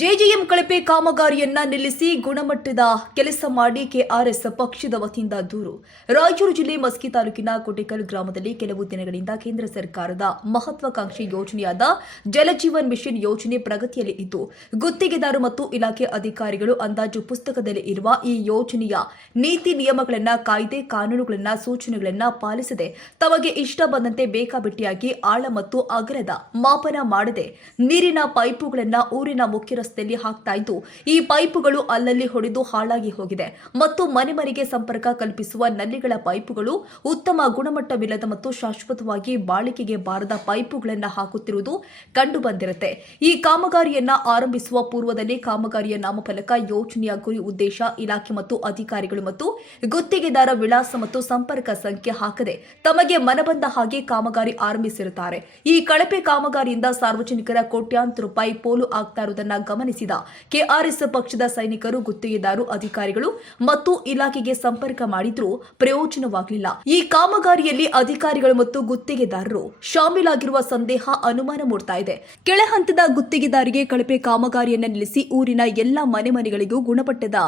JJM ಕಳಪೆ ಕಾಮಗಾರಿಯನ್ನ ನಿಲ್ಲಿಸಿ ಗುಣಮಟ್ಟದ ಕೆಲಸ ಮಾಡಿ ಕೆಆರ್ಎಸ್ ಪಕ್ಷದ ವತಿಯಿಂದ ದೂರು. ರಾಯಚೂರು ಜಿಲ್ಲೆ ಮಸ್ಕಿ ತಾಲೂಕಿನ ಕೋಟೆಕಲ್ ಗ್ರಾಮದಲ್ಲಿ ಕೆಲವು ದಿನಗಳಿಂದ ಕೇಂದ್ರ ಸರ್ಕಾರದ ಮಹತ್ವಾಕಾಂಕ್ಷಿ ಯೋಜನೆಯಾದ ಜಲಜೀವನ್ ಮಿಷನ್ ಯೋಜನೆ ಪ್ರಗತಿಯಲ್ಲಿ ಇದ್ದು, ಗುತ್ತಿಗೆದಾರರು ಮತ್ತು ಇಲಾಖೆ ಅಧಿಕಾರಿಗಳು ಅಂದಾಜು ಪುಸ್ತಕದಲ್ಲಿ ಇರುವ ಈ ಯೋಜನೆಯ ನೀತಿ ನಿಯಮಗಳನ್ನ, ಕಾಯ್ದೆ ಕಾನೂನುಗಳನ್ನ, ಸೂಚನೆಗಳನ್ನ ಪಾಲಿಸದೆ ತಮಗೆ ಇಷ್ಟ ಬಂದಂತೆ ಬೇಕಾಬಿಟ್ಟಿಯಾಗಿ ಆಳ ಮತ್ತು ಅಗಲದ ಮಾಪನ ಮಾಡದೆ ನೀರಿನ ಪೈಪುಗಳನ್ನ ಊರಿನ ಮುಖ್ಯ ರಸ್ತೆಯಲ್ಲಿ ಹಾಕ್ತಾ ಇದ್ದು, ಈ ಪೈಪುಗಳು ಅಲ್ಲಲ್ಲಿ ಹೊಡೆದು ಹಾಳಾಗಿ ಹೋಗಿದೆ ಮತ್ತು ಮನೆ ಮನೆಗೆ ಸಂಪರ್ಕ ಕಲ್ಪಿಸುವ ನಲ್ಲಿಗಳ ಪೈಪುಗಳು ಉತ್ತಮ ಗುಣಮಟ್ಟವಿಲ್ಲದ ಮತ್ತು ಶಾಶ್ವತವಾಗಿ ಬಾಳಿಕೆಗೆ ಬಾರದ ಪೈಪುಗಳನ್ನು ಹಾಕುತ್ತಿರುವುದು ಕಂಡು ಬಂದಿರುತ್ತೆ. ಈ ಕಾಮಗಾರಿಯನ್ನ ಆರಂಭಿಸುವ ಪೂರ್ವದಲ್ಲಿ ಕಾಮಗಾರಿಯ ನಾಮಫಲಕ, ಯೋಜನೆಯ ಗುರಿ ಉದ್ದೇಶ, ಇಲಾಖೆ ಮತ್ತು ಅಧಿಕಾರಿಗಳು ಮತ್ತು ಗುತ್ತಿಗೆದಾರ ವಿಳಾಸ ಮತ್ತು ಸಂಪರ್ಕ ಸಂಖ್ಯೆ ಹಾಕದೆ ತಮಗೆ ಮನಬಂದ ಹಾಗೆ ಕಾಮಗಾರಿ ಆರಂಭಿಸಿರುತ್ತಾರೆ. ಈ ಕಳಪೆ ಕಾಮಗಾರಿಯಿಂದ ಸಾರ್ವಜನಿಕರ ಕೋಟ್ಯಾಂತರ ರೂಪಾಯಿ ಪೋಲು ಆಗ್ತಾ ಇರುವುದನ್ನು ಗಮನಿಸಿದ ಕೆಆರ್ಎಸ್ ಪಕ್ಷದ ಸೈನಿಕರು, ಗುತ್ತಿಗೆದಾರರು, ಅಧಿಕಾರಿಗಳು ಮತ್ತು ಇಲಾಖೆಗೆ ಸಂಪರ್ಕ ಮಾಡಿದ್ರೂ ಪ್ರಯೋಜನವಾಗಲಿಲ್ಲ. ಈ ಕಾಮಗಾರಿಯಲ್ಲಿ ಅಧಿಕಾರಿಗಳು ಮತ್ತು ಗುತ್ತಿಗೆದಾರರು ಶಾಮೀಲಾಗಿರುವ ಸಂದೇಹ, ಅನುಮಾನ ಮೂಡ್ತಾ ಇದೆ. ಕೆಳ ಹಂತದ ಗುತ್ತಿಗೆದಾರಿಗೆ ಕಳಪೆ ಕಾಮಗಾರಿಯನ್ನು ನಿಲ್ಲಿಸಿ ಊರಿನ ಎಲ್ಲಾ ಮನೆಗಳಿಗೂ ಗುಣಮಟ್ಟದ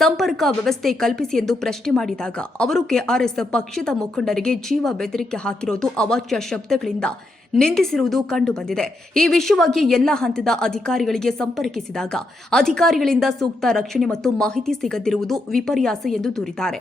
ಸಂಪರ್ಕ ವ್ಯವಸ್ಥೆ ಕಲ್ಪಿಸಿ ಎಂದು ಪ್ರಶ್ನೆ ಮಾಡಿದಾಗ ಅವರು ಕೆಆರ್ಎಸ್ ಪಕ್ಷದ ಮುಖಂಡರಿಗೆ ಜೀವ ಬೆದರಿಕೆ ಹಾಕಿರುವುದು ಅವಾಚ್ಯ ಶಬ್ದಗಳಿಂದ ನಿಂದಿಸಿರುವುದು ಕಂಡುಬಂದಿದೆ. ಈ ವಿಷಯವಾಗಿ ಎಲ್ಲ ಹಂತದ ಅಧಿಕಾರಿಗಳಿಗೆ ಸಂಪರ್ಕಿಸಿದಾಗ ಅಧಿಕಾರಿಗಳಿಂದ ಸೂಕ್ತ ರಕ್ಷಣೆ ಮತ್ತು ಮಾಹಿತಿ ಸಿಗದಿರುವುದು ವಿಪರ್ಯಾಸ ಎಂದು ದೂರಿದ್ದಾರೆ.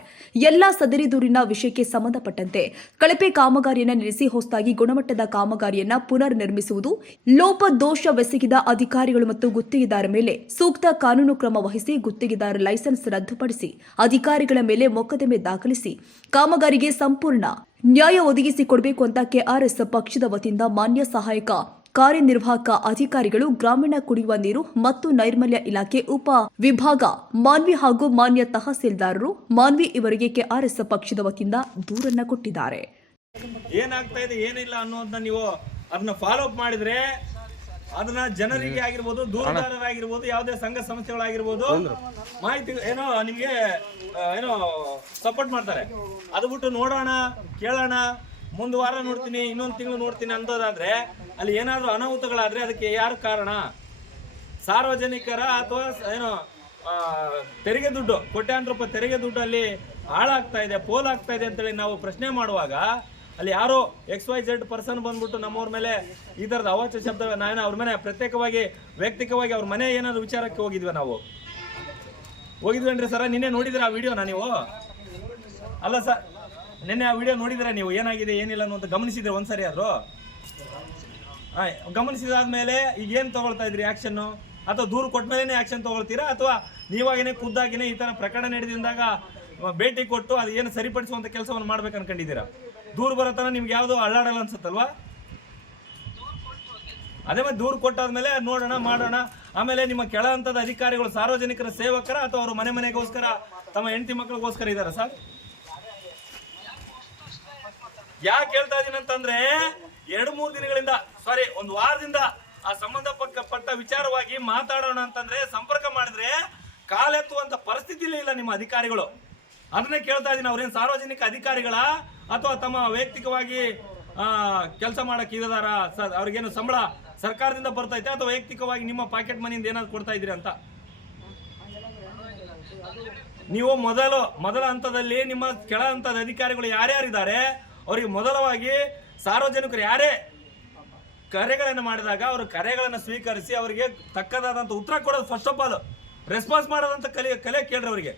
ಎಲ್ಲ ಸದರಿ ದೂರಿನ ವಿಷಯಕ್ಕೆ ಸಂಬಂಧಪಟ್ಟಂತೆ ಕಳಪೆ ಕಾಮಗಾರಿಯನ್ನು ನಿಲ್ಲಿಸಿ ಹೊಸದಾಗಿ ಗುಣಮಟ್ಟದ ಕಾಮಗಾರಿಯನ್ನು ಪುನರ್ ನಿರ್ಮಿಸುವುದು, ಲೋಪದೋಷವೆಸಗಿದ ಅಧಿಕಾರಿಗಳು ಮತ್ತು ಗುತ್ತಿಗೆದಾರ ಮೇಲೆ ಸೂಕ್ತ ಕಾನೂನು ಕ್ರಮ ವಹಿಸಿ ಗುತ್ತಿಗೆದಾರ ಲೈಸೆನ್ಸ್ ರದ್ದುಪಡಿಸಿ ಅಧಿಕಾರಿಗಳ ಮೇಲೆ ಮೊಕದ್ದಮೆ ದಾಖಲಿಸಿ ಕಾಮಗಾರಿಗೆ ಸಂಪೂರ್ಣ ನ್ಯಾಯ ಒದಗಿಸಿಕೊಡಬೇಕು ಅಂತ ಕೆಆರ್ಎಸ್ ಪಕ್ಷದ ವತಿಯಿಂದ ಮಾನ್ಯ ಸಹಾಯಕ ಕಾರ್ಯನಿರ್ವಾಹಕ ಅಧಿಕಾರಿಗಳು, ಗ್ರಾಮೀಣ ಕುಡಿಯುವ ನೀರು ಮತ್ತು ನೈರ್ಮಲ್ಯ ಇಲಾಖೆ ಉಪ ವಿಭಾಗ ಮಾನ್ವಿ ಹಾಗೂ ಮಾನ್ಯ ತಹಸೀಲ್ದಾರರು ಮಾನ್ವಿ ಇವರಿಗೆ ಕೆಆರ್ಎಸ್ ಪಕ್ಷದ ವತಿಯಿಂದ ದೂರನ್ನ ಕೊಟ್ಟಿದ್ದಾರೆ. ಏನಾಗ್ತಾ ಇದೆ ಏನಿಲ್ಲ ಅನ್ನೋದನ್ನ ನೀವು ಅದನ್ನ ಫಾಲೋ ಅಪ್ ಮಾಡಿದ್ರೆ ಅದನ್ನ ಜನರಿಗೆ ಆಗಿರ್ಬೋದು, ದೂರದಾರರಾಗಿರ್ಬೋದು, ಯಾವುದೇ ಸಂಘ ಸಂಸ್ಥೆಗಳಾಗಿರ್ಬೋದು ಮಾಹಿತಿ ನಿಮ್ಗೆ ಸಪೋರ್ಟ್ ಮಾಡ್ತಾರೆ. ಅದು ಬಿಟ್ಟು ನೋಡೋಣ, ಕೇಳೋಣ, ಮುಂದ್ ವಾರ ನೋಡ್ತೀನಿ, ಇನ್ನೊಂದು ತಿಂಗಳು ನೋಡ್ತೀನಿ ಅನ್ನೋದಾದ್ರೆ ಅಲ್ಲಿ ಏನಾದ್ರು ಅನಾಹುತಗಳಾದ್ರೆ ಅದಕ್ಕೆ ಯಾರು ಕಾರಣ? ಸಾರ್ವಜನಿಕರ ಅಥವಾ ತೆರಿಗೆ ದುಡ್ಡು, ಕೋಟ್ಯಾಂತರ ರೂಪಾಯಿ ತೆರಿಗೆ ದುಡ್ಡು ಅಲ್ಲಿ ಹಾಳಾಗ್ತಾ ಇದೆ, ಪೋಲ್ ಆಗ್ತಾ ಇದೆ ಅಂತೇಳಿ ನಾವು ಪ್ರಶ್ನೆ ಮಾಡುವಾಗ ಅಲ್ಲಿ ಯಾರೋ XYZ ಪರ್ಸನ್ ಬಂದ್ಬಿಟ್ಟು ನಮ್ಮವ್ರ ಮೇಲೆ ಈ ತರದ ಅವಾಚ್ಯ ಶಬ್ದ, ನಾನು ಅವ್ರ ಮನೆ ಪ್ರತ್ಯೇಕವಾಗಿ ವೈಯಕ್ತಿಕವಾಗಿ ಅವ್ರ ಮನೆ ಏನಾದ್ರು ವಿಚಾರಕ್ಕೆ ಹೋಗಿದ್ವಿ, ನಾವು ಹೋಗಿದ್ವೇನ್ರಿ ಸರ? ನಿನ್ನೆ ನೋಡಿದ್ರ ಆ ವಿಡಿಯೋನ ನೀವು? ಅಲ್ಲ ಸರ್, ನಿನ್ನೆ ಆ ವಿಡಿಯೋ ನೋಡಿದ್ರೆ ನೀವು ಏನಾಗಿದೆ ಏನಿಲ್ಲ ಅನ್ನೋದು ಗಮನಿಸಿದ್ರೆ ಒಂದ್ಸರಿ ಆದ್ರು? ಗಮನಿಸಿದಾದ್ಮೇಲೆ ಈಗ ಏನ್ ತಗೊಳ್ತಾ ಇದ್ರಿ ಆಕ್ಷನ್? ಅಥವಾ ದೂರು ಕೊಟ್ಟ ಮೇಲೆ ಆಕ್ಷನ್ ತಗೊಳ್ತೀರಾ, ಅಥವಾ ನೀವಾಗೇನೆ ಖುದ್ದಾಗಿನೇ ಈ ತರ ಪ್ರಕರಣ ನಡೆದಿಂದಾಗ ಭೇಟಿ ಕೊಟ್ಟು ಅದು ಏನು ಸರಿಪಡಿಸುವಂತ ಕೆಲಸವನ್ನು ಮಾಡ್ಬೇಕು ಅನ್ಕೊಂಡಿದ್ದೀರಾ? ದೂರು ಬರತನ ನಿಮ್ಗೆ ಯಾವ್ದು ಅಳ್ಳಾಡಲ್ಲ ಅನ್ಸುತ್ತಲ್ವಾ? ಅದೇ ಮತ್ತೆ ದೂರು ಕೊಟ್ಟಾದ್ಮೇಲೆ ನೋಡೋಣ, ಮಾಡೋಣ. ಆಮೇಲೆ ನಿಮ್ಮ ಕೆಳ ಹಂತದ ಅಧಿಕಾರಿಗಳು ಸಾರ್ವಜನಿಕರ ಸೇವಕರ ಅಥವಾ ಅವರು ಮನೆಗೋಸ್ಕರ, ತಮ್ಮ ಹೆಂಡತಿ ಮಕ್ಕಳಿಗೋಸ್ಕರ ಇದಾರ ಸರ್? ಯಾಕೆ ಹೇಳ್ತಾ ಇದೀನಿ ಅಂತಂದ್ರೆ 2-3 ದಿನಗಳಿಂದ, ಒಂದು ವಾರದಿಂದ ಆ ಸಂಬಂಧಪಟ್ಟ ವಿಚಾರವಾಗಿ ಮಾತಾಡೋಣ ಅಂತಂದ್ರೆ ಸಂಪರ್ಕ ಮಾಡಿದ್ರೆ ಕಾಲೆತ್ತುವಂತ ಪರಿಸ್ಥಿತಿಲೇ ಇಲ್ಲ ನಿಮ್ಮ ಅಧಿಕಾರಿಗಳು. ಅದನ್ನೇ ಕೇಳ್ತಾ ಇದೀನಿ. ಅವ್ರೇನು ಸಾರ್ವಜನಿಕ ಅಧಿಕಾರಿಗಳ ಅಥವಾ ತಮ್ಮ ವೈಯಕ್ತಿಕವಾಗಿ ಕೆಲಸ ಮಾಡಕ್ ಇದಾರ? ಅವ್ರಿಗೇನು ಸಂಬಳ ಸರ್ಕಾರದಿಂದ ಬರ್ತೈತೆ ಅಥವಾ ವೈಯಕ್ತಿಕವಾಗಿ ನಿಮ್ಮ ಪಾಕೆಟ್ ಮನಿಯಿಂದ ಏನಾದ್ರು ಕೊಡ್ತಾ ಇದ್ರಿ ಅಂತ? ನೀವು ಮೊದಲ ಹಂತದಲ್ಲಿ ನಿಮ್ಮ ಕೆಳ ಹಂತದ ಅಧಿಕಾರಿಗಳು ಯಾರ್ಯಾರಿದ್ದಾರೆ ಅವರಿಗೆ ಮೊದಲವಾಗಿ ಸಾರ್ವಜನಿಕರು ಯಾರೇ ಕರೆಗಳನ್ನು ಮಾಡಿದಾಗ ಅವರು ಕರೆಗಳನ್ನು ಸ್ವೀಕರಿಸಿ ಅವರಿಗೆ ತಕ್ಕದಾದಂತ ಉತ್ತರ ಕೊಡೋದು, ಫಸ್ಟ್ ಆಫ್ ಆಲ್ ರೆಸ್ಪಾನ್ಸ್ ಮಾಡೋದಂತ ಕಲೆ ಕೇಳ್ರಿ ಅವರಿಗೆ.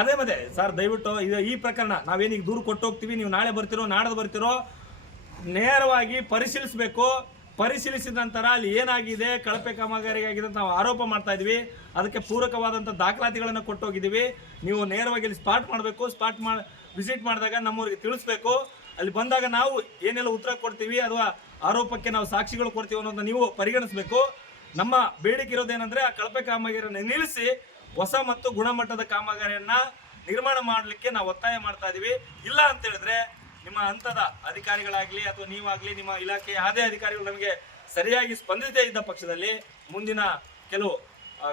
ಅದೇ ಮತ್ತೆ ಸರ್, ದಯವಿಟ್ಟು ಈ ಪ್ರಕರಣ ನಾವೇನೀಗ ದೂರು ಕೊಟ್ಟು ಹೋಗ್ತೀವಿ, ನೀವು ನಾಳೆ ಬರ್ತಿರೋ ನಾಡ್ದು ಬರ್ತಿರೋ, ನೇರವಾಗಿ ಪರಿಶೀಲಿಸಬೇಕು. ಪರಿಶೀಲಿಸಿದ ನಂತರ ಅಲ್ಲಿ ಏನಾಗಿದೆ, ಕಳಪೆ ಕಾಮಗಾರಿಯಾಗಿದೆ ಅಂತ ನಾವು ಆರೋಪ ಮಾಡ್ತಾ ಇದೀವಿ. ಅದಕ್ಕೆ ಪೂರಕವಾದಂಥ ದಾಖಲಾತಿಗಳನ್ನು ಕೊಟ್ಟು ಹೋಗಿದ್ದೀವಿ. ನೀವು ನೇರವಾಗಿ ಇಲ್ಲಿ ಸ್ಪಾಟ್ ಮಾಡಬೇಕು. ವಿಸಿಟ್ ಮಾಡಿದಾಗ ನಮ್ಮವ್ರಿಗೆ ತಿಳಿಸ್ಬೇಕು. ಅಲ್ಲಿ ಬಂದಾಗ ನಾವು ಏನೆಲ್ಲ ಉತ್ತರ ಕೊಡ್ತೀವಿ ಅಥವಾ ಆರೋಪಕ್ಕೆ ನಾವು ಸಾಕ್ಷಿಗಳು ಕೊಡ್ತೀವಿ ಅನ್ನೋದನ್ನ ನೀವು ಪರಿಗಣಿಸಬೇಕು. ನಮ್ಮ ಬೇಡಿಕೆ ಇರೋದೇನೆಂದ್ರೆ ಆ ಕಳಪೆ ಕಾಮಗಾರಿಯನ್ನು ನಿಲ್ಲಿಸಿ ಹೊಸ ಮತ್ತು ಗುಣಮಟ್ಟದ ಕಾಮಗಾರಿಯನ್ನ ನಿರ್ಮಾಣ ಮಾಡಲಿಕ್ಕೆ ನಾವು ಒತ್ತಾಯ ಮಾಡ್ತಾ ಇದೀವಿ. ಇಲ್ಲ ಅಂತ ಹೇಳಿದ್ರೆ ನಿಮ್ಮ ಹಂತದ ಅಧಿಕಾರಿಗಳಾಗ್ಲಿ ಅಥವಾ ನೀವಾಗ್ಲಿ, ನಿಮ್ಮ ಇಲಾಖೆ ಯಾವುದೇ ಅಧಿಕಾರಿಗಳು ನಮಗೆ ಸರಿಯಾಗಿ ಸ್ಪಂದಿಸದೇ ಇದ್ದ ಪಕ್ಷದಲ್ಲಿ ಮುಂದಿನ ಕೆಲವು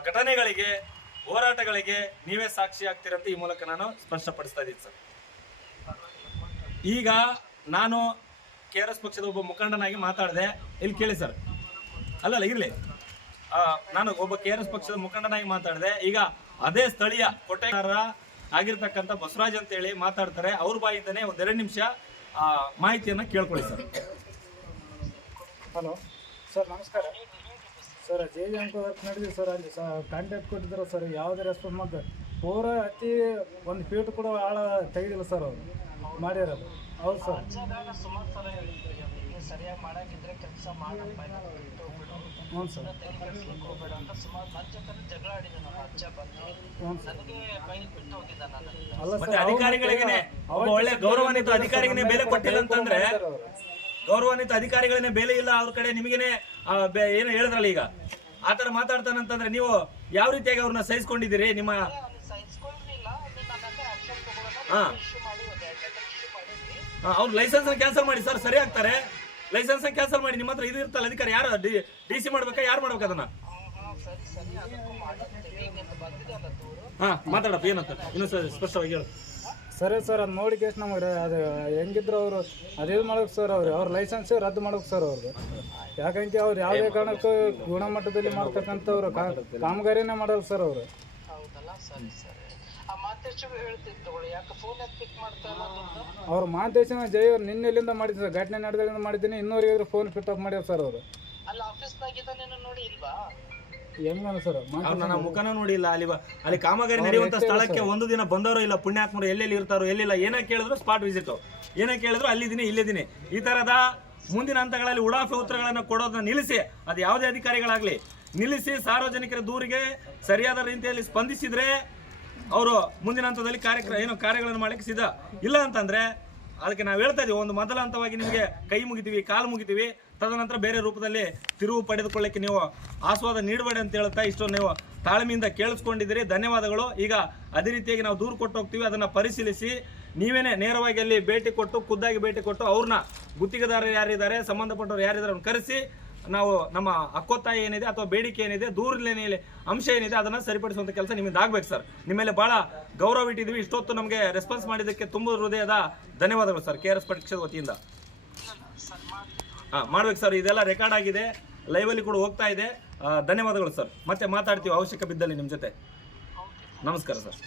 ಘಟನೆಗಳಿಗೆ, ಹೋರಾಟಗಳಿಗೆ ನೀವೇ ಸಾಕ್ಷಿ ಆಗ್ತೀರಂತ ಈ ಮೂಲಕ ನಾನು ಸ್ಪಷ್ಟಪಡಿಸ್ತಾ ಇದ್ದೀನಿ ಸರ್. ಈಗ ನಾನು KRS ಪಕ್ಷದ ಒಬ್ಬ ಮುಖಂಡನಾಗಿ ಮಾತಾಡಿದೆ. ಇಲ್ಲಿ ಕೇಳಿ ಸರ್, ಅಲ್ಲಲ್ಲ ಇರಲಿ, ನಾನು ಒಬ್ಬ KRS ಪಕ್ಷದ ಮುಖಂಡನಾಗಿ ಮಾತಾಡಿದೆ. ಈಗ ಅದೇ ಸ್ಥಳೀಯ ಕೊಟ್ಟೆಗಾರರ ಆಗಿರ್ತಕ್ಕಂಥ ಬಸವರಾಜ್ ಅಂತೇಳಿ ಮಾತಾಡ್ತಾರೆ. ಅವ್ರ ಬಾಯಿಂದನೇ ಒಂದೆರಡು ನಿಮಿಷ ಮಾಹಿತಿಯನ್ನು ಕೇಳ್ಕೊಳ್ಳಿ ಸರ್. ಹಲೋ ಸರ್, ನಮಸ್ಕಾರ ಸರ್. JJ ಅಂಕ ವರ್ಕ್ ನಡೆದಿದೆ ಸರ್. ಅಲ್ಲಿ ಕಾಂಟ್ಯಾಕ್ಟ್ ಕೊಟ್ಟಿದ್ರು ಸರ್, ಯಾವುದೇ ರೆಸ್ಪಾನ್ಸ್ ಮಾಡ್ತಾರೆ. ಪೂರ ಅತಿ ಒಂದು ಫೀಟ್ ಕೂಡ ಆಳ ತೆಗೆದಿಲ್ಲ ಸರ್ ಅವರು ಮಾಡಿರೋದು. ಹೌದು ಸರ್. ಹ್ಞೂ ಸರ್. ಅಲ್ಲ ಮತ್ತೆ ಸರ್, ಅಧಿಕಾರಿಗಳಿಗೆ ಒಬ್ಬ ಒಳ್ಳೆ ಗೌರವಾನ್ವಿತ ಅಧಿಕಾರಿಗೆ ಬೆಲೆ ಕೊಟ್ಟಿಲ್ಲ ಅಂತಂದ್ರೆ, ಗೌರವಾನ್ವಿತ ಅಧಿಕಾರಿಗಳನ್ನೇ ಬೆಲೆ ಇಲ್ಲ ಅವ್ರ ಕಡೆ, ನಿಮಗೇನೆ ಏನು ಹೇಳಿದ್ರಲ್ಲ ಈಗ ಆ ಥರ ಮಾತಾಡ್ತಾನಂತಂದ್ರೆ ನೀವು ಯಾವ ರೀತಿಯಾಗಿ ಅವ್ರನ್ನ ಸಹಿಸ್ಕೊಂಡಿದ್ದೀರಿ? ನಿಮ್ಮ ಅವ್ರ ಲೈಸೆನ್ಸ್ ಕ್ಯಾನ್ಸಲ್ ಮಾಡಿ ಸರ್, ಸರಿ ಆಗ್ತಾರೆ. ಲೈಸೆನ್ಸ್ ಕ್ಯಾನ್ಸಲ್ ಮಾಡಿ. ನಿಮ್ಮ ಹತ್ರ ಇದು ಇರ್ತಲ್ಲ ಅಧಿಕಾರಿ, ಯಾರು DC ಮಾಡ್ಬೇಕಾ, ಯಾರು ಮಾಡ್ಬೇಕು ಅದನ್ನ? ಮಾತಾಡಪ್ಪ, ಏನಂತ ಇನ್ನೂ ಸ್ಪಷ್ಟವಾಗಿ ಹೇಳು. ಸರಿ ಸರ್, ಅದು ನೋಡಿ ಕೇಸ್ ನಮಗೆ ಅದು ಹೆಂಗಿದ್ರು ಅವರು ಅದೇನು ಮಾಡ್ಬೇಕು ಸರ್. ಅವ್ರ ಲೈಸೆನ್ಸ್ ರದ್ದು ಮಾಡ್ಬೇಕು ಸರ್ ಅವ್ರದ್ದು. ಯಾಕಂದ್ರೆ ಅವ್ರು ಯಾವುದೇ ಕಾರಣಕ್ಕೂ ಗುಣಮಟ್ಟದಲ್ಲಿ ಮಾಡ್ತಕ್ಕಂಥವ್ರು ಕಾಮಗಾರಿನೇ ಮಾಡಲ್ಲ ಸರ್ ಅವರು. ಅವ್ರ ಮಾತೇಶನ ಜೈ ಅವ್ರು ನಿನ್ನೆಲ್ಲಿಂದ ಮಾಡಿದ್ರು ಸರ್, ಘಟನೆ ನಡೆದಾಗಿಂದ ಮಾಡಿದ್ದೀನಿ. ಇನ್ನೂವರೆಗೆ ಫೋನ್ ಪಿಕ್ ಅಪ್ ಮಾಡ್ಯಾರ ಸರ್ ಅವರು. ಹೆಂಗ ಸರ್, ನನ್ನ ಮುಖನ ನೋಡಿಲ್ಲ. ಅಲ್ಲಿ ಕಾಮಗಾರಿ ನಡೆಯುವಂತ ಸ್ಥಳಕ್ಕೆ ಒಂದು ದಿನ ಬಂದವರು ಇಲ್ಲ. ಪುಣ್ಯಾತ್ಮರು ಎಲ್ಲೆಲ್ಲಿ ಇರ್ತಾರೋ ಎಲ್ಲಿಲ್ಲ, ಏನೇ ಕೇಳಿದ್ರು ಸ್ಪಾಟ್ ವಿಸಿಟ್, ಏನೇ ಕೇಳಿದ್ರು ಅಲ್ಲಿದ್ದೀನಿ ಇಲ್ಲಿದ್ದೀನಿ. ಈ ತರದ ಮುಂದಿನ ಹಂತಗಳಲ್ಲಿ ಉಡಾಫೆ ಉತ್ತರಗಳನ್ನು ಕೊಡೋದನ್ನ ನಿಲ್ಲಿಸಿ, ಅದು ಯಾವುದೇ ಅಧಿಕಾರಿಗಳಾಗ್ಲಿ ನಿಲ್ಲಿಸಿ, ಸಾರ್ವಜನಿಕರ ದೂರಿಗೆ ಸರಿಯಾದ ರೀತಿಯಲ್ಲಿ ಸ್ಪಂದಿಸಿದ್ರೆ ಅವರು ಮುಂದಿನ ಹಂತದಲ್ಲಿ ಕಾರ್ಯಗಳನ್ನು ಮಾಡಲಿಕ್ಕೆ ಸಿದ್ಧ. ಇಲ್ಲ ಅಂತಂದ್ರೆ ಅದಕ್ಕೆ ನಾವು ಹೇಳ್ತಾ ಇದೀವಿ, ಒಂದು ಮೊದಲ ಹಂತವಾಗಿ ನಿಮಗೆ ಕೈ ಮುಗಿತೀವಿ, ಕಾಲು ಮುಗಿತೀವಿ, ತದನಂತರ ಬೇರೆ ರೂಪದಲ್ಲಿ ತಿರುವು ಪಡೆದುಕೊಳ್ಳಕ್ಕೆ ನೀವು ಆಸ್ವಾದ ನೀಡಬೇಡಿ ಅಂತ ಹೇಳ್ತಾ ಇಷ್ಟೊಂದು ನೀವು ತಾಳ್ಮೆಯಿಂದ ಕೇಳಿಸ್ಕೊಂಡಿದ್ದೀರಿ. ಧನ್ಯವಾದಗಳು. ಈಗ ಅದೇ ರೀತಿಯಾಗಿ ನಾವು ದೂರು ಕೊಟ್ಟು ಹೋಗ್ತೀವಿ, ಅದನ್ನು ಪರಿಶೀಲಿಸಿ ನೀವೇನೇ ನೇರವಾಗಿ ಅಲ್ಲಿ ಭೇಟಿ ಕೊಟ್ಟು, ಖುದ್ದಾಗಿ ಭೇಟಿ ಕೊಟ್ಟು ಅವ್ರನ್ನ ಗುತ್ತಿಗೆದಾರರು ಯಾರಿದ್ದಾರೆ, ಸಂಬಂಧಪಟ್ಟವ್ರು ಯಾರಿದ್ದಾರೆ ಅವ್ರನ್ನ ಕರೆಸಿ ನಾವು ನಮ್ಮ ಹಕ್ಕೊತ್ತಾಯ ಏನಿದೆ ಅಥವಾ ಬೇಡಿಕೆ ಏನಿದೆ, ದೂರಿನ ಅಂಶ ಏನಿದೆ ಅದನ್ನು ಸರಿಪಡಿಸುವಂಥ ಕೆಲಸ ನಿಮ್ಮಿಂದ ಆಗ್ಬೇಕು ಸರ್. ನಿಮ್ಮ ಮೇಲೆ ಭಾಳ ಗೌರವ ಇಟ್ಟಿದ್ದೀವಿ. ಇಷ್ಟೊತ್ತು ನಮಗೆ ರೆಸ್ಪಾನ್ಸ್ ಮಾಡಿದ್ದಕ್ಕೆ ತುಂಬ ಹೃದಯದ ಧನ್ಯವಾದಗಳು ಸರ್, KRS ಪಕ್ಷದ ವತಿಯಿಂದ. ಮಾಡ್ಬೇಕು ಸರ್. ಇದೆಲ್ಲ ರೆಕಾರ್ಡ್ ಆಗಿದೆ, ಲೈವಲ್ಲಿ ಕೂಡ ಹೋಗ್ತಾ ಇದೆ. ಧನ್ಯವಾದಗಳು ಸರ್. ಮತ್ತೆ ಮಾತಾಡ್ತೀವಿ ಅವಶ್ಯಕ ಬಿದ್ದಲ್ಲಿ ನಿಮ್ಮ ಜೊತೆ. ನಮಸ್ಕಾರ ಸರ್.